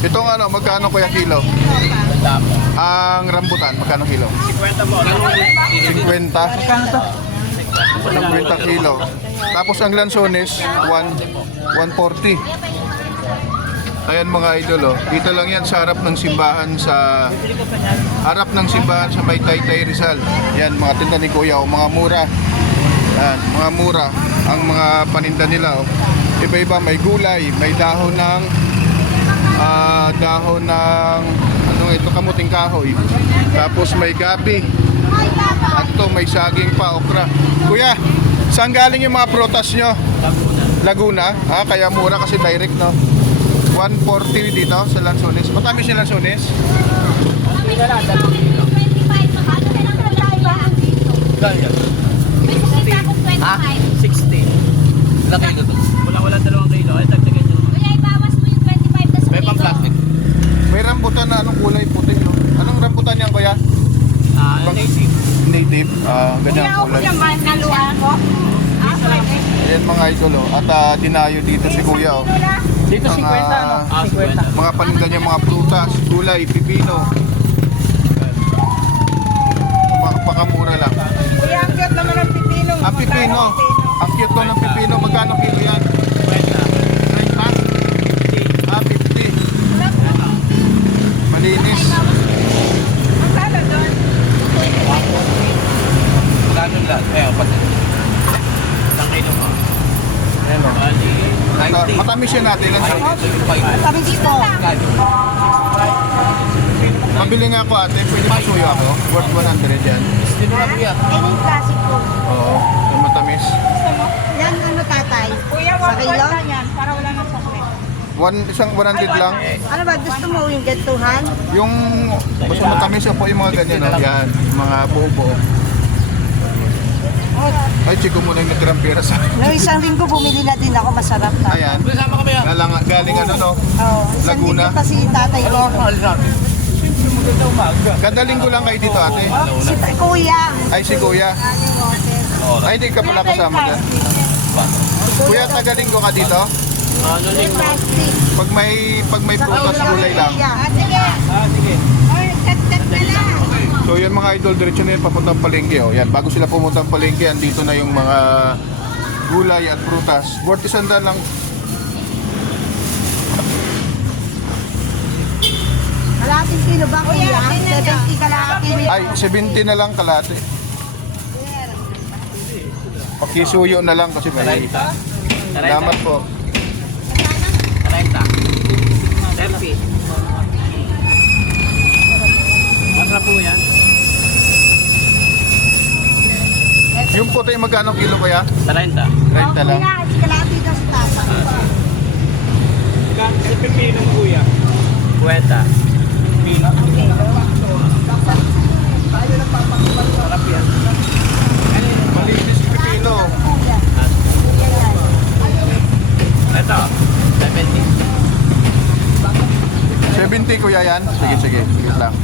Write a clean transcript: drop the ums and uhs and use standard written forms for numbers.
Itong ano, magkano kuya kilo? Ang rambutan, magkano kilo? 50 po. 50. Magkano to? 50 kilo. Tapos ang lansones, 140. Ayan mga idol, oh. Dito lang yan sa harap ng simbahan sa may Taytay Rizal. Yan mga tinda ni Kuya, oh. Mga mura. Yan, mga mura ang mga paninda nila, oh. Iba-iba, may gulay, may dahon ng ano ito, kamuting kahoy. Tapos may gabi. At ito may saging pa, okra. Kuya, saan galing yung mga prutas nyo? Laguna. Kaya mura kasi direct, no? 140 dito sa lansones. Matamis yung lansones? Ha? 60. Ilang kilo to? Wala 2 kilo. Ay, tagtagan nyo. Kuya, ibawas mo yung 25 tas May pang plastic. May rambutan na anong kulay puti, no? Anong rambutan yan, kuya? Native. Native. Ganyan ang kulay. naluan ko. Ayan mga idol, oh. At dinayo dito si kuya, oh. Dito 50, no? 50. Mga paninda niya, mga prutas, gulay, pipino. Pakamura lang. Kuya, ang cute naman ang pipino. Ang pipino. Ang cute ko ng pipino. Magkano kilo yan? 30. 50. Malinis. Ang sala doon. Magkano lahat? Pati. Ilang kilo mo? Ayan, oh. Bali, 90. Matamis yan natin. Sabi dito. Mabili nga ako ate. Pwede pasuyo ako. Worth 100 yan. Sinurap yan. Yan yung classic ko. Oo. Yung matamis. Yan ano tatay? Kuya, Sa kilo? yan. Para wala nang sukli. Isang 100 lang. Ano ba? Gusto mo yung gantuhan? Yung basta matamis po yung mga ganyan. Oh. Yan. Yung mga buo-buo. Ay, chiko muna yung natirang pera sa akin. Noong isang linggo bumili na din ako. Masarap na. Ayan. Sama kami yan. Galing ano, no? Oo. Isang Laguna. linggo kasi yung tatay ko. Maganda umaga. Kada linggo lang kayo dito, ate. Si kuya. Ay, si kuya. Ay, di ka pala kasama dyan. Kuya, taga linggo ka dito? Ano link mo? Plastic. Pag may prutas, gulay lang. Sige. Sige. Ay, set na lang. So yan mga idol, diretso na yan papuntang palengke. Oh. Yan, bago sila pumuntang palengke, andito na yung mga gulay at prutas. Worth 100 lang. Kalating kilo ba kuya? 70 kalating. Ay, 70 na lang kalate. Pakisuyo na lang kasi may... Salamat po. 30. 30. Masarap po yan. Yung puti, magkano kilo kaya? 30. 30 lang. Kuya, si kalati daw sa tasa. Si Pipino kuya. 50. Sarap yan. Malinis si Pipino. Ito, 70. 70 kuya yan? Sige, sige. Sige lang.